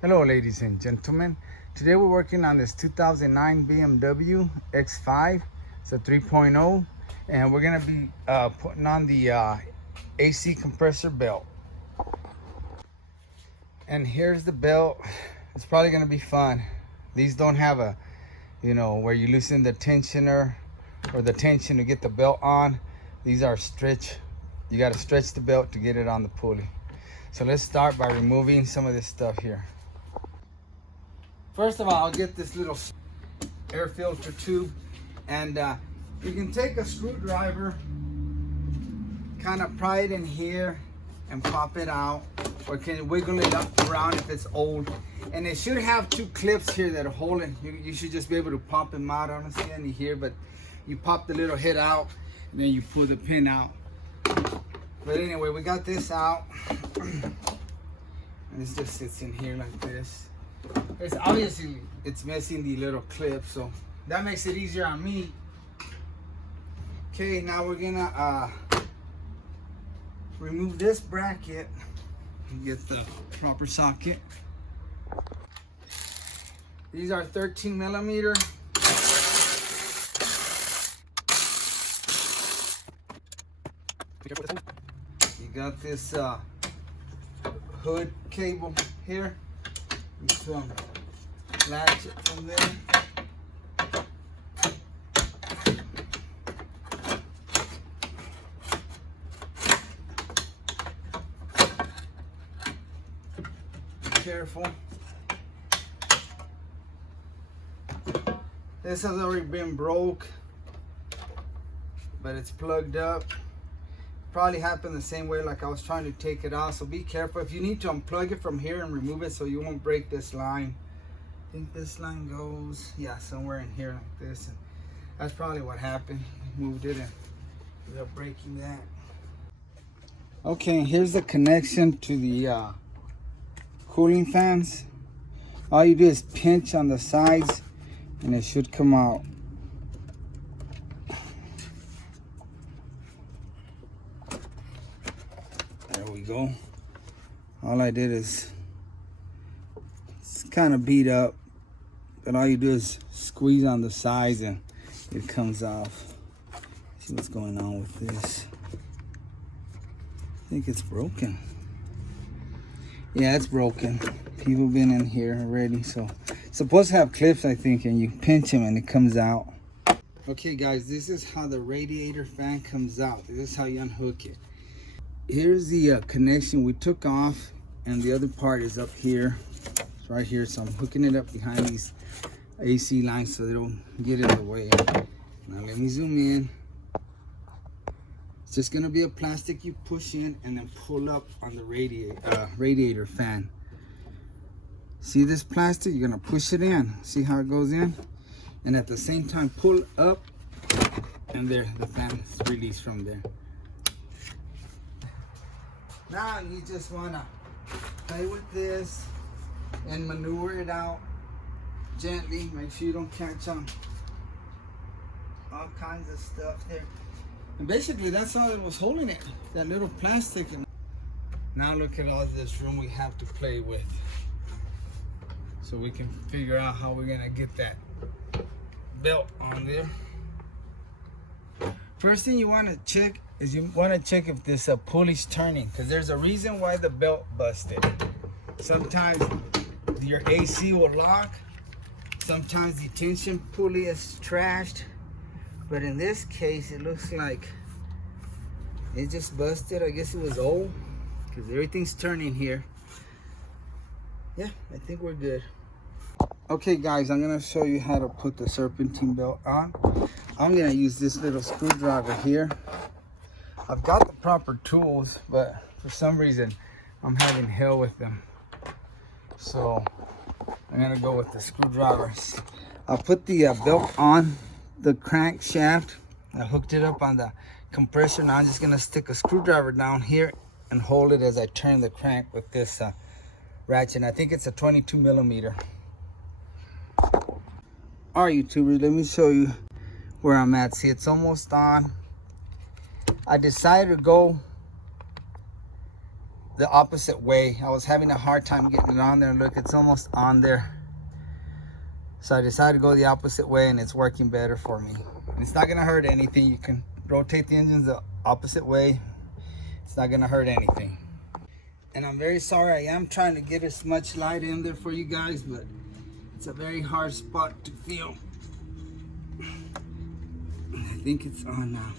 Hello ladies and gentlemen. Today we're working on this 2009 BMW X5. It's a 3.0 and we're going to be putting on the AC compressor belt. And here's the belt. It's probably going to be fun. These don't have a, where you loosen the tensioner or the tension to get the belt on. These are stretch. You got to stretch the belt to get it on the pulley. So let's start by removing some of this stuff here. First of all, I'll get this little air filter tube, and you can take a screwdriver, kind of pry it in here and pop it out, or can wiggle it up around if it's old. And it should have two clips here that are holding. You should just be able to pop them out. I don't see any here, but you pop the little head out and then you pull the pin out. But anyway, we got this out. And this just sits in here like this. It's obviously it's missing the little clip, so that makes it easier on me. Okay, now we're gonna remove this bracket and get the proper socket. These are 13 millimeter. You got this hood cable here. You latch it from there. Be careful. This has already been broke, but it's plugged up. Probably happened the same way like I was trying to take it out, so be careful. If you need to unplug it from here and remove it so you won't break this line. I think this line goes, yeah, somewhere in here like this. And that's probably what happened. Moved it and ended up breaking that. Okay, here's the connection to the cooling fans. All you do is pinch on the sides and it should come out. There we go. All I did is, it's kind of beat up, but all you do is squeeze on the sides and it comes off. See what's going on with this. I think it's broken. Yeah, it's broken. People been in here already, so it's supposed to have clips, I think, and you pinch them and it comes out. Okay guys, this is how the radiator fan comes out. This is how you unhook it. Here's the connection we took off, and the other part is up here. It's right here, so I'm hooking it up behind these AC lines so they don't get in the way. Now let me zoom in. It's just gonna be a plastic you push in and then pull up on the radiator fan. See this plastic? You're gonna push it in. See how it goes in? And at the same time pull up, and there the fan is released from there. Now you just wanna play with this and maneuver it out gently. Make sure you don't catch on all kinds of stuff there. And basically that's all that was holding it, that little plastic. And now look at all this room we have to play with. So we can figure out how we're gonna get that belt on there. First thing you wanna check is you want to check if this pulley's turning, because there's a reason why the belt busted. Sometimes your AC will lock, sometimes the tension pulley is trashed, but in this case it looks like it just busted. I guess it was old because everything's turning here. Yeah, I think we're good. Okay guys, I'm gonna show you how to put the serpentine belt on. I'm gonna use this little screwdriver here. I've got the proper tools, but for some reason I'm having hell with them. So I'm gonna go with the screwdrivers. I'll put the belt on the crankshaft. I hooked it up on the compressor. Now I'm just gonna stick a screwdriver down here and hold it as I turn the crank with this ratchet. I think it's a 22 millimeter. All right, YouTubers, let me show you where I'm at. See, it's almost on. I decided to go the opposite way. I was having a hard time getting it on there. Look, it's almost on there. So I decided to go the opposite way, and it's working better for me. And it's not gonna hurt anything. You can rotate the engines the opposite way. It's not gonna hurt anything. And I'm very sorry, I am trying to get as much light in there for you guys, but it's a very hard spot to feel. I think it's on now.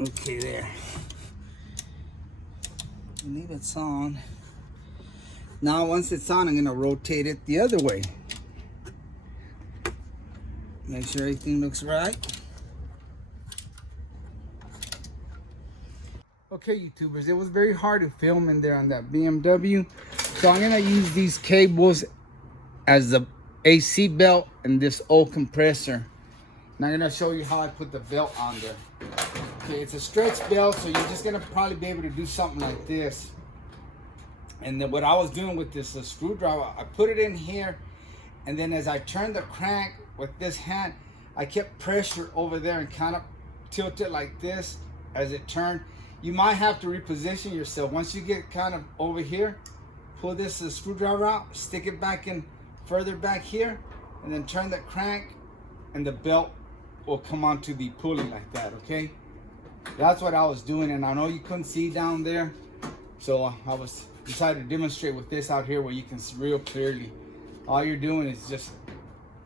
Okay, there. I believe it's on. Now, once it's on, I'm gonna rotate it the other way. Make sure everything looks right. Okay, YouTubers, it was very hard to film in there on that BMW. So I'm gonna use these cables as the AC belt and this old compressor. And I'm gonna show you how I put the belt on there. Okay, it's a stretch belt, so you're just gonna probably be able to do something like this. And then what I was doing with this screwdriver, I put it in here, and then as I turned the crank with this hand, I kept pressure over there and kind of tilt it like this as it turned. You might have to reposition yourself. Once you get kind of over here, pull this screwdriver out, stick it back in further back here, and then turn the crank, and the belt will come onto the pulley like that, okay? That's what I was doing, and I know you couldn't see down there, so I was decided to demonstrate with this out here where you can see real clearly. All you're doing is just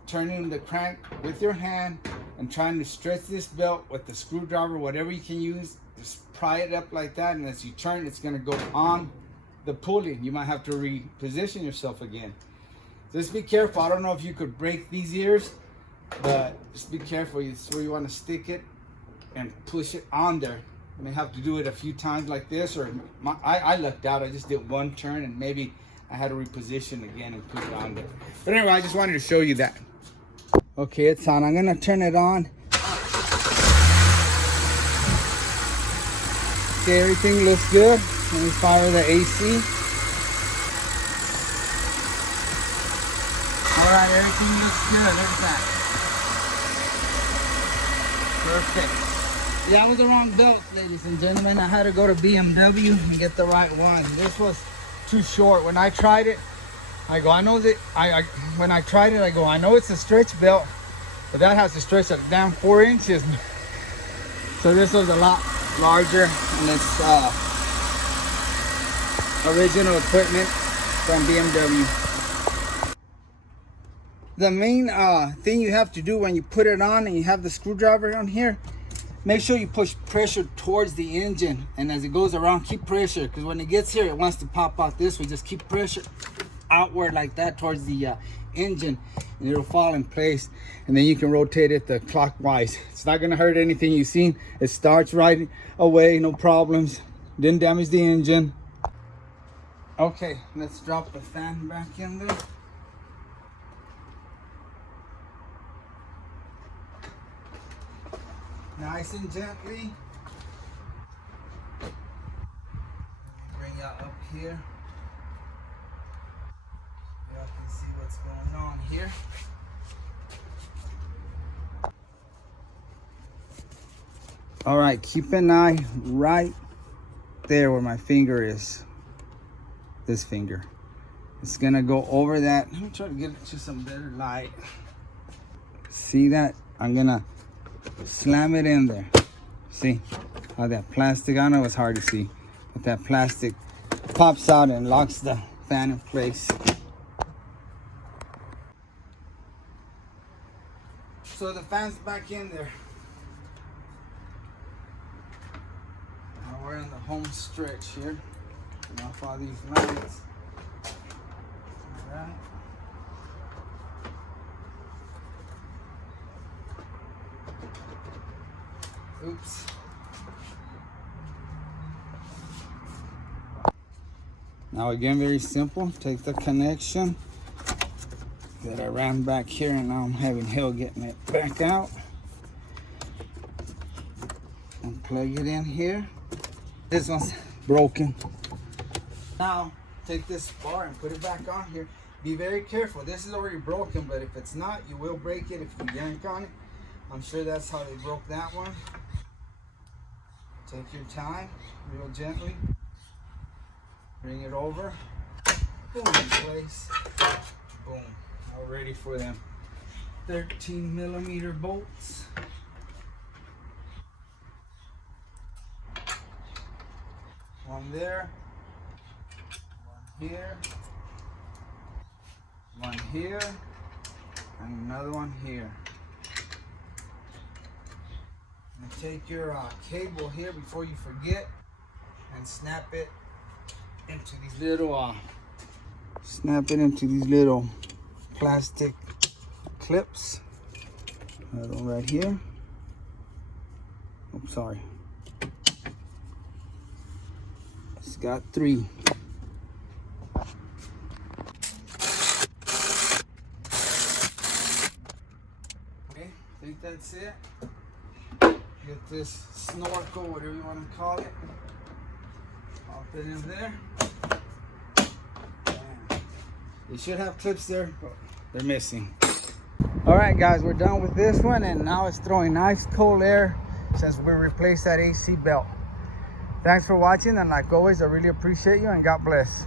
turning the crank with your hand and trying to stretch this belt with the screwdriver, whatever you can use. Just pry it up like that, and as you turn, it's gonna go on the pulley. You might have to reposition yourself again. Just be careful. I don't know if you could break these ears, but just be careful. It's where you want to stick it and push it on there. You may have to do it a few times like this, or I lucked out. I just did one turn, and maybe I had to reposition again and put it on there. But anyway, I just wanted to show you that. Okay, it's on. I'm gonna turn it on. Okay, everything looks good. Let me fire the AC. All right, everything looks good. Look at that. Perfect. Yeah, it was the wrong belt, ladies and gentlemen. I had to go to BMW and get the right one. This was too short. When I tried it, I go, I know that, when I tried it, I go, I know it's a stretch belt, but that has to stretch it down 4 inches. So this was a lot larger, and it's original equipment from BMW. The main thing you have to do when you put it on and you have the screwdriver on here, make sure you push pressure towards the engine, and as it goes around, keep pressure, because when it gets here, it wants to pop out this way. Just keep pressure outward like that towards the engine, and it'll fall in place, and then you can rotate it the clockwise. It's not going to hurt anything. You've seen it starts right away, no problems, didn't damage the engine. Okay, let's drop the fan back in there. Nice and gently. Bring y'all up here. Y'all can see what's going on here. All right, keep an eye right there where my finger is. This finger. It's gonna go over that. Let me try to get it to some better light. See that? I'm gonna slam it in there. See how that plastic, I know it's hard to see, but that plastic pops out and locks the fan in place. So the fan's back in there. Now we're in the home stretch here. Turn off all these lights. All right. Oops. Now again, very simple. Take the connection that I ran back here, and now I'm having hell getting it back out. And plug it in here. This one's broken. Now take this bar and put it back on here. Be very careful. This is already broken, but if it's not, you will break it if you yank on it. I'm sure that's how they broke that one. Take your time, real gently. Bring it over. Boom, in place. Boom. Now ready for them 13mm bolts. One there. One here. One here. And another one here. And take your cable here before you forget and snap it into these little plastic clips. Another one right here. Oops, sorry. It's got 3. Okay, I think that's it. Get this snorkel, whatever you want to call it. Pop it in there. They should have clips there, but they're missing. All right, guys, we're done with this one, and now it's throwing nice cold air since we replaced that AC belt. Thanks for watching, and like always, I really appreciate you, and God bless.